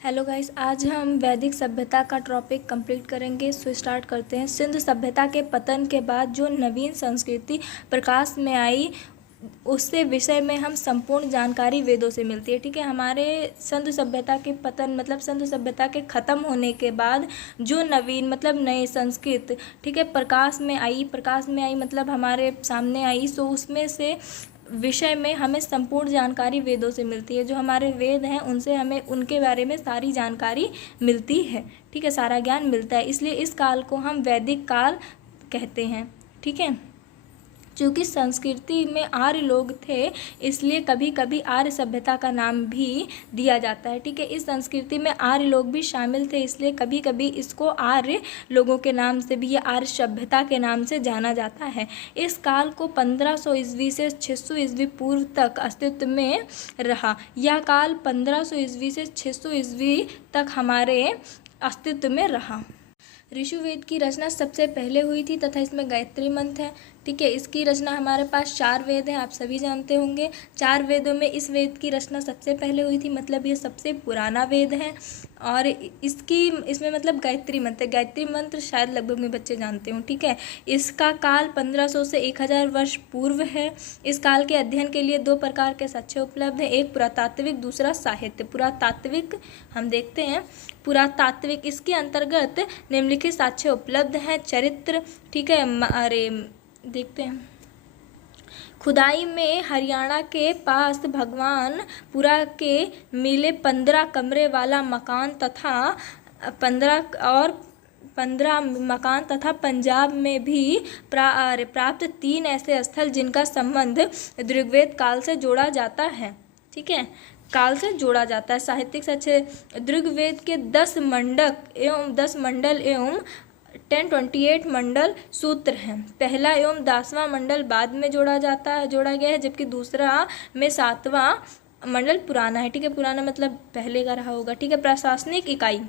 Hello guys, आज हम वैदिक सभ्यता का टॉपिक कंप्लीट करेंगे। सो स्टार्ट करते हैं। सिंधु सभ्यता के पतन के बाद जो नवीन संस्कृति प्रकाश में आई, उससे विषय में हम संपूर्ण जानकारी वेदों से मिलती है। ठीक है, हमारे सिंधु सभ्यता के पतन मतलब सिंधु सभ्यता के ख़त्म होने के बाद जो नवीन मतलब नए संस्कृत, ठीक है, प्रकाश में आई मतलब हमारे सामने आई। सो उसमें से विषय में हमें संपूर्ण जानकारी वेदों से मिलती है। जो हमारे वेद हैं उनसे हमें उनके बारे में सारी जानकारी मिलती है। ठीक है, सारा ज्ञान मिलता है, इसलिए इस काल को हम वैदिक काल कहते हैं। ठीक है, चूँकि संस्कृति में आर्य लोग थे, इसलिए कभी कभी आर्य सभ्यता का नाम भी दिया जाता है। ठीक है, इस संस्कृति में आर्य लोग भी शामिल थे, इसलिए कभी कभी इसको आर्य लोगों के नाम से भी या आर्य सभ्यता के नाम से जाना जाता है। इस काल को 1500 ईस्वी से 600 ईस्वी पूर्व तक अस्तित्व में रहा। यह काल 1500 ईस्वी से 600 ईस्वी तक हमारे अस्तित्व में रहा। ऋषुवेद की रचना सबसे पहले हुई थी तथा इसमें गायत्री मंत्र है। ठीक है, इसकी रचना हमारे पास 4 वेद हैं, आप सभी जानते होंगे। 4 वेदों में इस वेद की रचना सबसे पहले हुई थी, मतलब ये सबसे पुराना वेद है। और इसमें मतलब गायत्री मंत्र शायद लगभग में बच्चे जानते हों। ठीक है, इसका काल 1500 से 1000 वर्ष पूर्व है। इस काल के अध्ययन के लिए 2 प्रकार के साक्ष्य उपलब्ध हैं, एक पुरातात्विक, दूसरा साहित्य। पुरातात्विक हम देखते हैं। पुरातात्विक इसके अंतर्गत निम्नलिखित साक्ष्य उपलब्ध हैं। चरित्र, ठीक है, देखते हैं। खुदाई में हरियाणा के पास भगवानपुरा के मिले 15 कमरे वाला मकान तथा 15 मकान तथा पंजाब में भी प्राप्त 3 ऐसे स्थल जिनका संबंध ऋग्वेद काल से जोड़ा जाता है। ठीक है, काल से जोड़ा जाता है। साहित्यिक साक्ष्य ऋग्वेद के 10 मंडल एवं 1028 मंडल सूत्र हैं। पहला एवं 10वां मंडल बाद में जोड़ा गया है, जबकि दूसरा में 7वां मंडल पुराना है। ठीक है, पुराना मतलब पहले का रहा होगा। ठीक है, प्रशासनिक इकाई,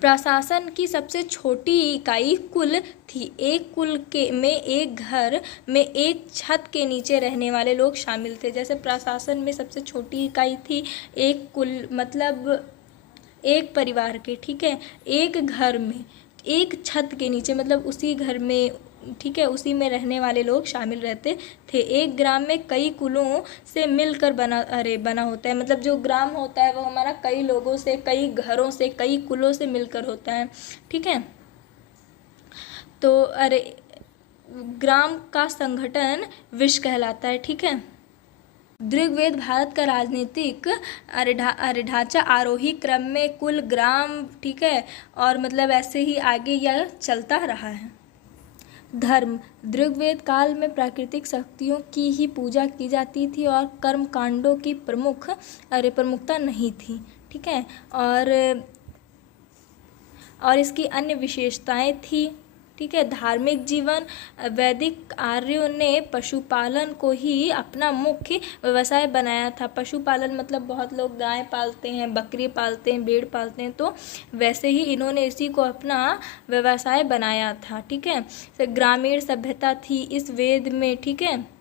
प्रशासन की सबसे छोटी इकाई कुल थी। एक कुल में एक घर में एक छत के नीचे रहने वाले लोग शामिल थे। जैसे प्रशासन में सबसे छोटी इकाई थी एक कुल मतलब एक परिवार के, ठीक है, एक घर में एक छत के नीचे मतलब उसी घर में, ठीक है, उसी में रहने वाले लोग शामिल रहते थे। एक ग्राम में कई कुलों से मिलकर बना होता है। मतलब जो ग्राम होता है वो हमारा कई लोगों से, कई घरों से, कई कुलों से मिलकर होता है। ठीक है, तो ग्राम का संगठन विश्व कहलाता है। ठीक है, ऋग्वेद भारत का राजनीतिक ढांचा आरोही क्रम में कुल ग्राम, ठीक है, और मतलब ऐसे ही आगे यह चलता रहा है। धर्म, ऋग्वेद काल में प्राकृतिक शक्तियों की ही पूजा की जाती थी और कर्म कांडों की प्रमुखता नहीं थी। ठीक है, और इसकी अन्य विशेषताएं थी। ठीक है, धार्मिक जीवन, वैदिक आर्यों ने पशुपालन को ही अपना मुख्य व्यवसाय बनाया था। पशुपालन मतलब बहुत लोग गाय पालते हैं, बकरी पालते हैं, भेड़ पालते हैं, तो वैसे ही इन्होंने इसी को अपना व्यवसाय बनाया था। ठीक है, तो ग्रामीण सभ्यता थी इस वेद में। ठीक है,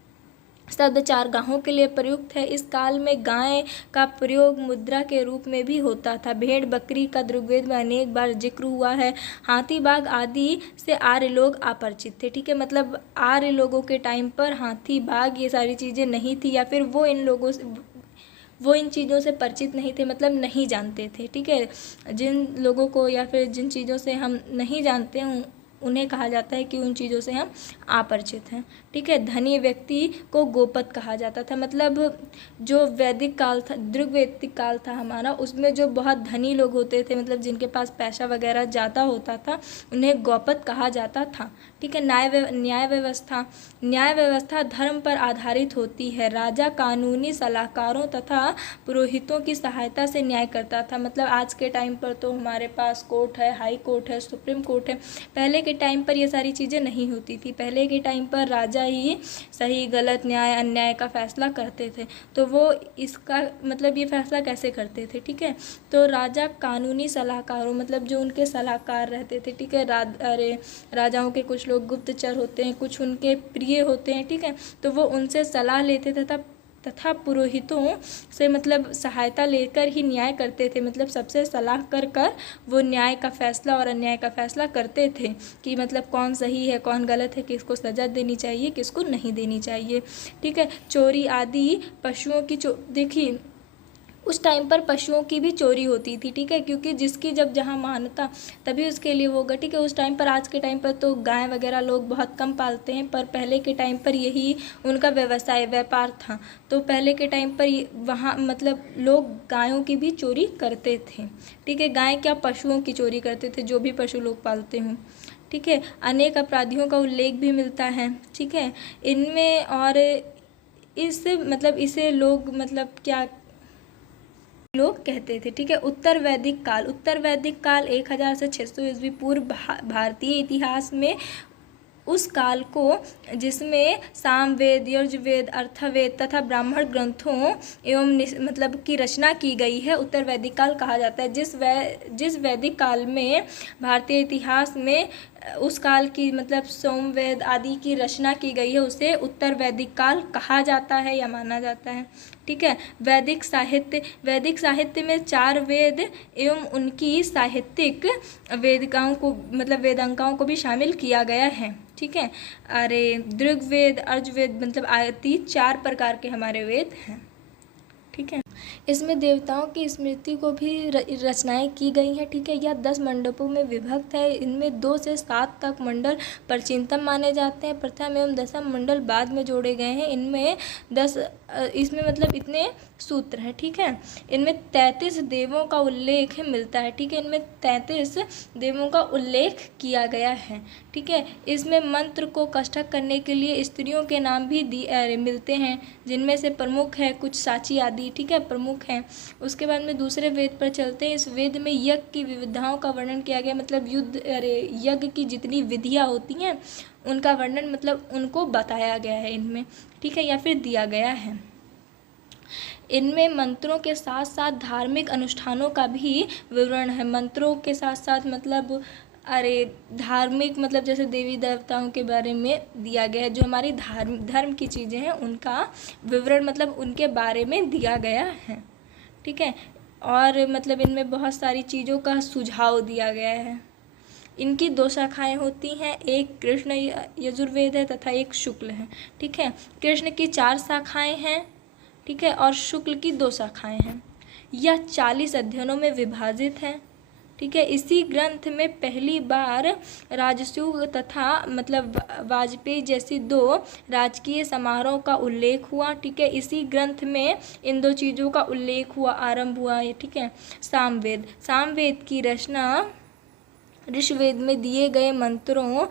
शब्द चारगाहों के लिए प्रयुक्त है। इस काल में गाय का प्रयोग मुद्रा के रूप में भी होता था। भेड़ बकरी का ऋग्वेद में अनेक बार जिक्र हुआ है। हाथी बाघ आदि से आर्य लोग अपरिचित थे। ठीक है, मतलब आर्य लोगों के टाइम पर हाथी बाघ ये सारी चीज़ें नहीं थी, या फिर वो इन चीज़ों से परिचित नहीं थे, मतलब नहीं जानते थे। ठीक है, जिन लोगों को या फिर जिन चीज़ों से हम नहीं जानते हैं उन्हें कहा जाता है कि उन चीज़ों से हम अपरिचित हैं। ठीक है, धनी व्यक्ति को गोपत कहा जाता था। मतलब जो वैदिक काल था, ऋग्वैदिक काल था हमारा, उसमें जो बहुत धनी लोग होते थे, मतलब जिनके पास पैसा वगैरह ज़्यादा होता था, उन्हें गोपत कहा जाता था। ठीक है, न्याय व्यवस्था धर्म पर आधारित होती है। राजा कानूनी सलाहकारों तथा पुरोहितों की सहायता से न्याय करता था। मतलब आज के टाइम पर तो हमारे पास कोर्ट है, हाई कोर्ट है, सुप्रीम कोर्ट है। पहले के टाइम पर ये सारी चीज़ें नहीं होती थी। पहले के टाइम पर राजा ही सही गलत न्याय अन्याय का फैसला करते थे। तो वो इसका मतलब ये फैसला कैसे करते थे? ठीक है, तो राजा कानूनी सलाहकारों मतलब जो उनके सलाहकार रहते थे। ठीक है, राजाओं के कुछ लोग गुप्तचर होते हैं, कुछ उनके प्रिय होते हैं। ठीक है, तो वो उनसे सलाह लेते थे तथा पुरोहितों से मतलब सहायता लेकर ही न्याय करते थे, मतलब सबसे सलाह कर वो न्याय का फैसला और अन्याय का फैसला करते थे कि मतलब कौन सही है कौन गलत है, किसको सज़ा देनी चाहिए किसको नहीं देनी चाहिए। ठीक है, चोरी आदि पशुओं की देखिए उस टाइम पर पशुओं की भी चोरी होती थी। ठीक है, क्योंकि जिसकी जब जहाँ मान्यता तभी उसके लिए वो होगा। ठीक है, उस टाइम पर, आज के टाइम पर तो गाय वगैरह लोग बहुत कम पालते हैं, पर पहले के टाइम पर यही उनका व्यवसाय व्यापार था। तो पहले के टाइम पर वहाँ मतलब लोग गायों की भी चोरी करते थे। ठीक है, गाय क्या पशुओं की चोरी करते थे, जो भी पशु लोग पालते हों। ठीक है, अनेक अपराधियों का उल्लेख भी मिलता है। ठीक है, इनमें और इस मतलब इसे लोग मतलब क्या लोग कहते थे। ठीक है, उत्तर वैदिक काल 1000 से 600 ईस्वी पूर्व भारतीय इतिहास में उस काल को जिसमें सामवेद, यजुर्वेद, अर्थवेद तथा ब्राह्मण ग्रंथों एवं मतलब की रचना की गई है, उत्तर वैदिक काल कहा जाता है। जिस वैदिक काल में भारतीय इतिहास में उस काल की मतलब सोमवेद आदि की रचना की गई है, उसे उत्तर वैदिक काल कहा जाता है या माना जाता है। ठीक है, वैदिक साहित्य में 4 वेद एवं उनकी साहित्यिक वेदिकाओं को मतलब वेदांगाओं को भी शामिल किया गया है। ठीक है, अरे ऋग्वेद, यजुर्वेद मतलब आदि 4 प्रकार के हमारे वेद हैं। ठीक है, इसमें देवताओं की स्मृति को भी रचनाएं की गई हैं। ठीक है, यह 10 मंडपों में विभक्त है। इनमें 2 से 7 तक मंडल प्राचीनतम माने जाते हैं। प्रथम एवं दशम मंडल बाद में जोड़े गए हैं। इसमें मतलब इतने सूत्र हैं। ठीक है, इनमें 33 देवों का उल्लेख मिलता है। ठीक है, इनमें 33 देवों का उल्लेख किया गया है। ठीक है, इसमें मंत्र को कष्टक करने के लिए स्त्रियों के नाम भी मिलते हैं, जिनमें से प्रमुख है कुछ साची आदि। ठीक है, प्रमुख हैं। उसके बाद में दूसरे वेद पर चलते हैं। इस वेद में यज्ञ की विविधाओं का वर्णन किया गया, मतलब यज्ञ की जितनी विधियाँ होती हैं उनका वर्णन मतलब उनको बताया गया है इनमें। ठीक है, या फिर दिया गया है। इनमें मंत्रों के साथ साथ धार्मिक अनुष्ठानों का भी विवरण है। मंत्रों के साथ साथ मतलब धार्मिक मतलब जैसे देवी देवताओं के बारे में दिया गया है। जो हमारी धर्म की चीज़ें हैं उनका विवरण मतलब उनके बारे में दिया गया है। ठीक है, और मतलब इनमें बहुत सारी चीज़ों का सुझाव दिया गया है। इनकी 2 शाखाएं होती हैं, एक कृष्ण यजुर्वेद है तथा एक शुक्ल है। ठीक है, कृष्ण की 4 शाखाएं हैं। ठीक है, और शुक्ल की 2 शाखाएं हैं। यह 40 अध्ययनों में विभाजित है। ठीक है, इसी ग्रंथ में पहली बार राजसूय तथा मतलब वाजपेयी जैसी 2 राजकीय समारोह का उल्लेख हुआ। ठीक है, इसी ग्रंथ में इन 2 चीज़ों का उल्लेख हुआ, आरंभ हुआ है। ठीक है, सामवेद की रचना ऋग्वेद में दिए गए मंत्रों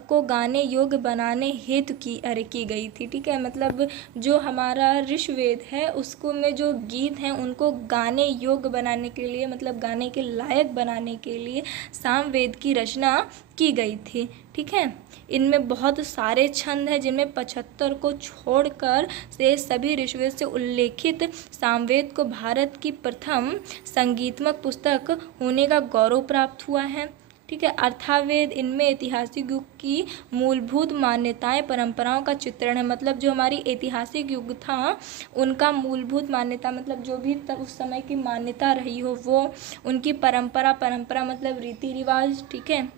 को गाने योग्य बनाने हेतु की गई थी। ठीक है, मतलब जो हमारा ऋग्वेद है उसको में जो गीत हैं उनको गाने योग्य बनाने के लिए मतलब गाने के लायक बनाने के लिए सामवेद की रचना की गई थी। ठीक है, इनमें बहुत सारे छंद हैं, जिनमें 75 को छोड़कर से सभी ऋग्वेद से उल्लेखित सामवेद को भारत की प्रथम संगीतमक पुस्तक होने का गौरव प्राप्त हुआ है। ठीक है, अर्थावेद इनमें ऐतिहासिक युग की मूलभूत मान्यताएं परंपराओं का चित्रण है। मतलब जो हमारी ऐतिहासिक युग था उनका मूलभूत मान्यता मतलब जो भी तब उस समय की मान्यता रही हो वो उनकी परंपरा मतलब रीति रिवाज। ठीक है,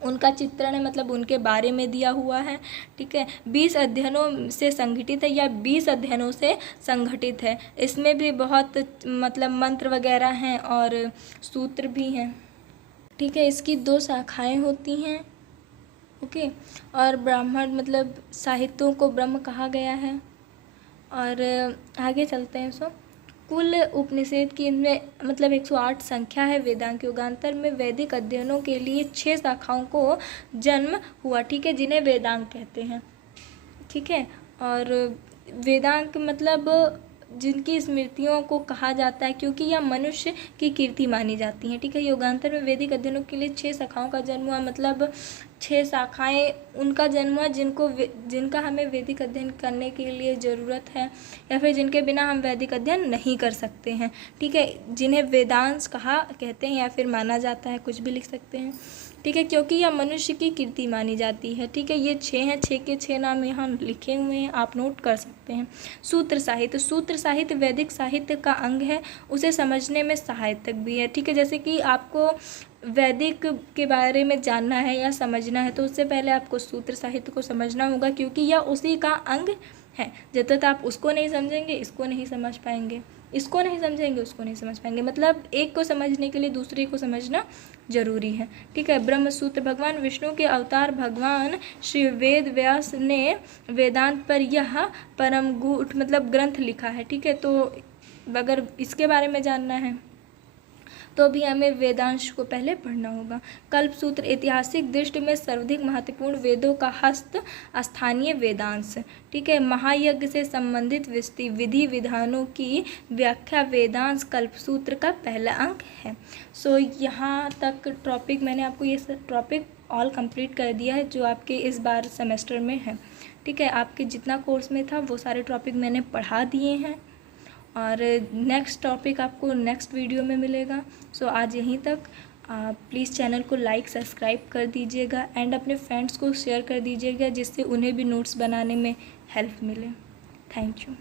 उनका चित्रण है मतलब उनके बारे में दिया हुआ है। ठीक है, 20 अध्ययनों से संगठित है या 20 अध्ययनों से संगठित है। इसमें भी बहुत मतलब मंत्र वगैरह हैं और सूत्र भी हैं। ठीक है, इसकी 2 शाखाएं होती हैं। ओके, और ब्राह्मण मतलब साहित्यों को ब्रह्म कहा गया है। और आगे चलते हैं। कुल उपनिषद की इनमें मतलब 108 संख्या है। वेदांग युगांतर में वैदिक अध्ययनों के लिए 6 शाखाओं को जन्म हुआ। ठीक है, जिन्हें वेदांग कहते हैं। ठीक है, और वेदांग मतलब जिनकी स्मृतियों को कहा जाता है क्योंकि यह मनुष्य की कीर्ति मानी जाती हैं। ठीक है, युगांतर में वैदिक अध्ययनों के लिए 6 शाखाओं का जन्म हुआ। मतलब 6 शाखाएं उनका जन्म हुआ जिनका हमें वैदिक अध्ययन करने के लिए ज़रूरत है या फिर जिनके बिना हम वैदिक अध्ययन नहीं कर सकते हैं। ठीक है, जिन्हें वेदांश कहते हैं या फिर माना जाता है, कुछ भी लिख सकते हैं। ठीक है, क्योंकि यह मनुष्य की कीर्ति मानी जाती है। ठीक है, ये 6 हैं, 6 के 6 नाम यहाँ लिखे हुए हैं, आप नोट कर सकते हैं। सूत्र साहित्य, सूत्र साहित्य वैदिक साहित्य का अंग है, उसे समझने में सहायक भी है। ठीक है, जैसे कि आपको वैदिक के बारे में जानना है या समझना है तो उससे पहले आपको सूत्र साहित्य को समझना होगा, क्योंकि यह उसी का अंग है। जब तक आप उसको नहीं समझेंगे इसको नहीं समझ पाएंगे, इसको नहीं समझेंगे उसको नहीं समझ पाएंगे, मतलब एक को समझने के लिए दूसरे को समझना जरूरी है। ठीक है, ब्रह्म सूत्र, भगवान विष्णु के अवतार भगवान श्री वेद व्यास ने वेदांत पर यह परम गूढ़ मतलब ग्रंथ लिखा है। ठीक है, तो अगर इसके बारे में जानना है तो भी हमें वेदांश को पहले पढ़ना होगा। कल्पसूत्र, ऐतिहासिक दृष्टि में सर्वाधिक महत्वपूर्ण वेदों का हस्त स्थानीय वेदांश। ठीक है, महायज्ञ से संबंधित विधि विधानों की व्याख्या वेदांश कल्पसूत्र का पहला अंक है। सो यहाँ तक टॉपिक मैंने आपको ये टॉपिक ऑल कंप्लीट कर दिया है जो आपके इस बार सेमेस्टर में है। ठीक है, आपके जितना कोर्स में था वो सारे टॉपिक मैंने पढ़ा दिए हैं और नेक्स्ट टॉपिक आपको नेक्स्ट वीडियो में मिलेगा। सो आज यहीं तक। प्लीज़ चैनल को लाइक सब्सक्राइब कर दीजिएगा एंड अपने फ्रेंड्स को शेयर कर दीजिएगा जिससे उन्हें भी नोट्स बनाने में हेल्प मिले। Thank you.